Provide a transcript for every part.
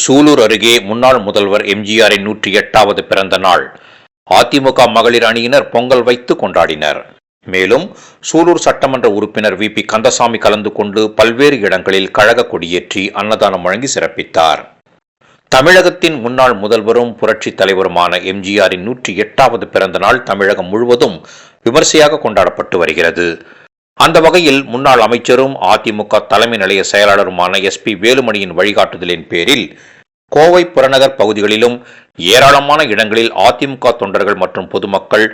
சூலூர் அருகே முன்னாள் முதல்வர் எம்ஜிஆரின் 108வது பிறந்த நாள் அதிமுக மகளிர் அணியினர் பொங்கல் வைத்து கொண்டாடினர். மேலும் சூலூர் சட்டமன்ற உறுப்பினர் வி.பி. கந்தசாமி கலந்து கொண்டு பல்வேறு இடங்களில் கழக கொடியேற்றி அன்னதானம் வழங்கி சிறப்பித்தார். தமிழகத்தின் முன்னாள் முதல்வரும் புரட்சித் தலைவருமான எம்ஜிஆரின் 108வது பிறந்த நாள் தமிழகம் முழுவதும் விமர்சையாக கொண்டாடப்பட்டு வருகிறது. அந்த வகையில் முன்னாள் அமைச்சரும் அதிமுக தலைமை நிலைய செயலாளருமான எஸ்.பி. வேலுமணியின் வழிகாட்டுதலின் பேரில் கோவை புறநகர் பகுதிகளிலும் ஏராளமான இடங்களில் அதிமுக தொண்டர்கள் மற்றும் பொதுமக்கள்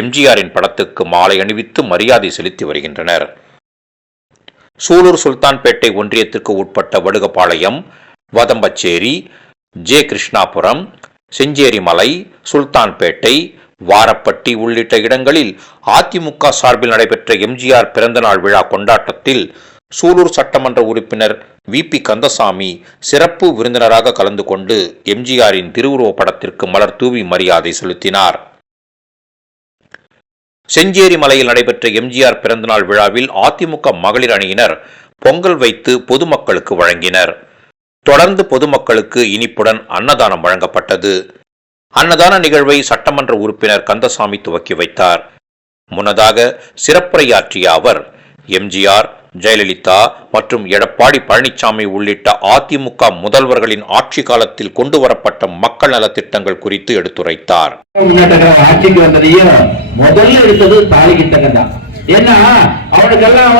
எம்ஜிஆரின் படத்துக்கு மாலை அணிவித்து மரியாதை செலுத்தி வருகின்றனர். சூலூர் சுல்தான்பேட்டை ஒன்றியத்திற்கு உட்பட்ட வடுகபாளையம், வதம்பச்சேரி, ஜே. கிருஷ்ணாபுரம், செஞ்சேரிமலை, சுல்தான்பேட்டை, வாரப்பட்டி உள்ளிட்ட இடங்களில் அதிமுக சார்பில் நடைபெற்ற எம்ஜிஆர் பிறந்தநாள் விழா கொண்டாட்டத்தில் சூலூர் சட்டமன்ற உறுப்பினர் வி.பி. கந்தசாமி சிறப்பு விருந்தினராக கலந்து கொண்டு எம்ஜிஆரின் திருவுருவப் படத்திற்கு மலர் தூவி மரியாதை செலுத்தினார். செஞ்சேரி மலையில் நடைபெற்ற எம்ஜிஆர் பிறந்தநாள் விழாவில் அதிமுக மகளிர் அணியினர் பொங்கல் வைத்து பொதுமக்களுக்கு வழங்கினர். தொடர்ந்து பொதுமக்களுக்கு இனிப்புடன் அன்னதானம் வழங்கப்பட்டது. அன்னதான நிகழ்வை சட்டமன்ற உறுப்பினர் கந்தசாமி துவக்கி வைத்தார். முன்னதாக சிறப்புரையாற்றிய அவர் எம்ஜிஆர், ஜெயலலிதா மற்றும் எடப்பாடி பழனிசாமி உள்ளிட்ட அதிமுக முதல்வர்களின் ஆட்சி காலத்தில் கொண்டு வரப்பட்ட மக்கள் நல திட்டங்கள் குறித்து எடுத்துரைத்தார். ஆட்சிக்கு வந்ததையும் முதல்ல எடுத்தது தாலிக்கு தகந்தான். ஏன்னா அவனுக்கெல்லாம்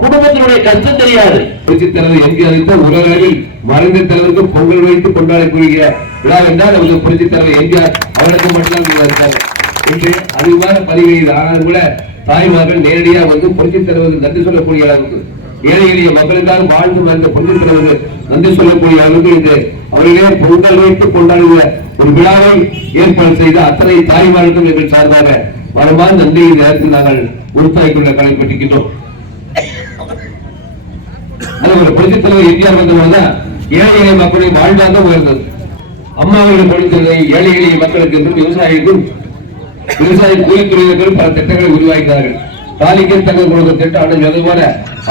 குடும்பத்தினுடைய கஷ்டம் தெரியாது. புரட்சித் தலைவர் எம்ஜிஆர் உலகில் மறைந்த தலைவருக்கு பொங்கல் வைத்து கொண்டாடக்கூடிய விழா என்றால் நமக்கு புரட்சித் தலைவர் எம்ஜிஆர் அவனுக்கு மட்டும்தான் இன்று அதிகமான பதிவு. ஆனால் கூட தாய்மார்கள் நேரடியாக புரட்சித் தலைவருக்கு நன்றி சொல்லக்கூடிய அளவுக்கு, ஏழை எளிய மக்களுக்காக வாழ்ந்து வந்த புரட்சித் தலைவருக்கு நன்றி சொல்லக்கூடிய அளவுக்கு இன்று அவர்களே பொங்கல் வைத்து கொண்டாடுகிற ஒரு விழாவை ஏற்பாடு செய்த அத்தனை தாய்மார்களுக்கும் எங்கள் சார்பாக வருமான நன்றி நேரத்தில் நாங்கள் உறுத்தாய்க்குள்ள கடைபிடிக்கின்றோம். ஒரு புரட்சித் தலைவர் எம்ஜிஆர் வந்தவங்கதான் ஏழை எளிய மக்களுடைய வாழ்வாக உயர்ந்தது. அம்மாவுடைய பொழுது ஏழை எளிய மக்களுக்கு என்றும் விவசாயிக்கும் விவசாய கூலித்துறையினர்கள் பல திட்டங்களை உருவாக்கினார்கள். தாலிக்கு தங்கள் கொடுத்த திட்டம் அதுபோல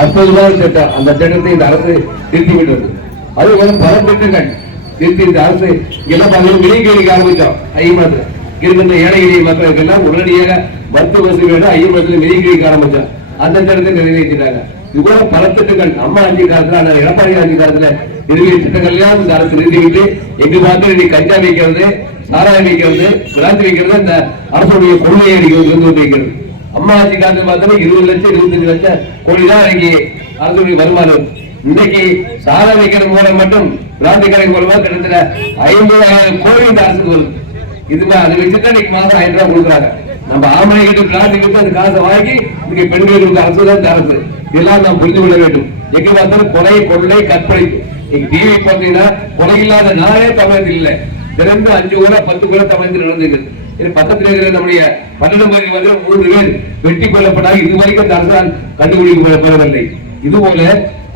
அற்புதமான திட்டம். அந்த திட்டத்தை இந்த அரசு நிறுத்திவிட்டது. அதுபோல பல திட்டங்கள் நிறுத்தி இந்த அரசு எல்லாம் விலைக்கு ஆரம்பிச்சோம். ஐயமது இருக்கின்ற ஏழை எளிய மக்களுக்கு எல்லாம் உடனடியாக மருத்துவ வசதி வேண்டும். ஐயமதத்தில் விலைக்கு ஆரம்பிச்சோம். அந்த திட்டத்தை நிறைவேற்றினாங்க. இதுபோல பல திட்டங்கள் அம்மா ஆட்சி காலத்துல, எடப்பாடி ஆட்சி காலத்துல நிறைவேற்றிய திட்டங்கள் எல்லாம் இந்த அரசு நிறுத்திவிட்டு எங்கு பார்த்து இன்னைக்கு கஞ்சா வைக்கிறது, சாராயம் வைக்கிறது, விளாத்து வைக்கிறது இந்த அரசுடைய கொள்கையை இருந்து வைக்கிறது. அம்மா ஆட்சி காலத்தில் பார்த்தா 20 லட்சம் 25 லட்சம் கோடிதான் இன்னைக்கு அரசுடைய வருமானம். இன்னைக்கு சாராயம் வைக்கிற மூலம் மட்டும் விளாத்து கடை மூலமா கிட்டத்தட்ட 50,000 கோடி இந்த அரசுக்கு வருது. இதுமா அதை வச்சுதான் இன்னைக்கு மாசம் 1000 ரூபாய் கொடுக்குறாங்க. நம்ம ஆமணை கிட்ட பிளாஸ்டிக் விட்டு அந்த காசை வாங்கி இன்னைக்கு பெண்களுக்கு அரசு தான் அரசு. இதெல்லாம் நாம் புரிந்து கொள்ள வேண்டும். எங்க பார்த்தாலும் கொலை, கொள்ளை, கற்பழிப்பு. இன்னைக்கு டிவி பார்த்தீங்கன்னா கொலை இல்லாத நாளே தமிழகத்தில் இல்லை. திறந்து 5 கூட 10 கூட தமிழகத்தில் நடந்திருக்கு. பக்கத்தில் இருக்கிற நம்முடைய 12 3 பேர் வெட்டி கொல்லப்பட்டால் இதுவரைக்கும் இந்த அரசால் கண்டுபிடிக்கப்படவில்லை. இதுபோல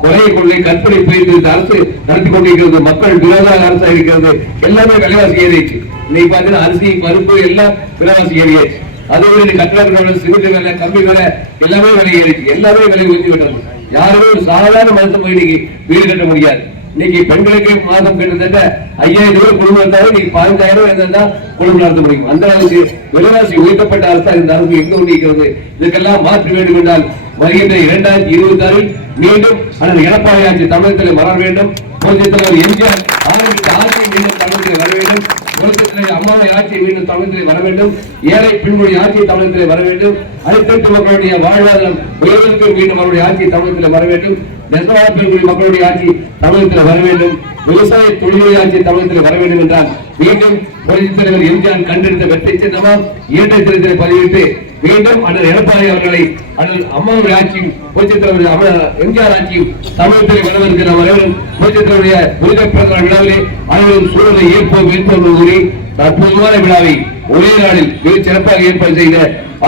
கொலை, கொள்ளை, கற்பழிப்பு இந்த அரசு நடத்தி கொண்டிருக்கிறது. மக்கள் விரோத அரசாக இருக்கிறது. எல்லாமே விலைவாசி ஏறிச்சு. இன்னைக்கு பார்த்தீங்கன்னா அரிசி, பருப்பு எல்லாம் விலைவாசி ஏறியாச்சு. அதோட கட்டட சிமெண்ட் விலை, கம்பி விலை எல்லாமே விலை ஏறிச்சு. எல்லாமே விலை உயர்த்தி விட்டது. யாருமே ஒரு சாதாரண மனுஷன் இன்னைக்கு வீடு கட்ட முடியாது. இன்னைக்கு பெண்களுக்கு மாதம் கிட்டத்தட்ட 5000 ரூபாய் குடும்பம் இருந்தாலும் இன்னைக்கு 15,000 இருந்தா குடும்பம் நடத்த முடியும். அந்த அளவுக்கு விலைவாசி உயர்த்தப்பட்ட அரசா இந்த அரசு எங்க கொண்டிருக்கிறது. இதுக்கெல்லாம் மாற்ற வேண்டும் என்றால் வருகின்ற 2026 மீண்டும் அந்த எடப்பாடி ஆட்சி தமிழகத்தில் வர வேண்டும். புரட்சித் தலைவர் எம்ஜிஆர் ஆரம்பித்த ஆட்சி மீண்டும் தமிழகத்தில் வர வேண்டும். புரட்சித் தலைவர் அம்மாவை ஆட்சி மீண்டும் தமிழகத்தில் வர வேண்டும். ஏழை பெண்களுடைய ஆட்சி தமிழகத்தில் வர வேண்டும். அனைத்து மக்களுடைய வாழ்வாதாரம் உயர்வதற்கு மீண்டும் அவருடைய ஆட்சி தமிழகத்தில் வர வேண்டும். நெசவாளர் பெண்களுடைய மக்களுடைய ஆட்சி தமிழகத்தில் வர வேண்டும். விவசாய தொழிலுடைய ஆட்சி தமிழகத்தில் வர வேண்டும் என்றால் மீண்டும் புரட்சித் தலைவர் எம்ஜிஆர் கண்டெடுத்த வெற்றி சின்னமாம் இரட்டை சின்னத்தை பதிவிட்டு மீண்டும் அண்ணன் எடப்பாடி அவர்களை அண்ணன் அம்மாவுடைய ஆட்சியும் புரட்சித் தலைவர் எம்ஜிஆர் ஆட்சியும் தமிழகத்தில் வருவதற்கு நாம் அனைவரும் புரட்சித் தலைவருடைய புனித பிறந்த விழாவிலே அனைவரும் சூழலை ஏற்போம் என்று கூறி அற்புதமான விழாவை ஒரே நாளில் மிக சிறப்பாக ஏற்பாடு செய்த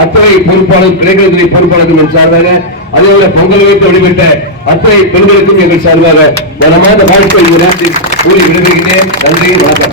அத்தனை பொறுப்பாளர், கிளைகளுடைய பொறுப்பாளர்கள் சார்பாக, அதேபோல பொங்கல் வைத்து வழிபட்ட அத்தனை பெண்களுக்கும் எங்கள் சார்பாக மனமார்ந்த வாழ்க்கை கூறி விடைபெறுகிறேன். நன்றி, வணக்கம்.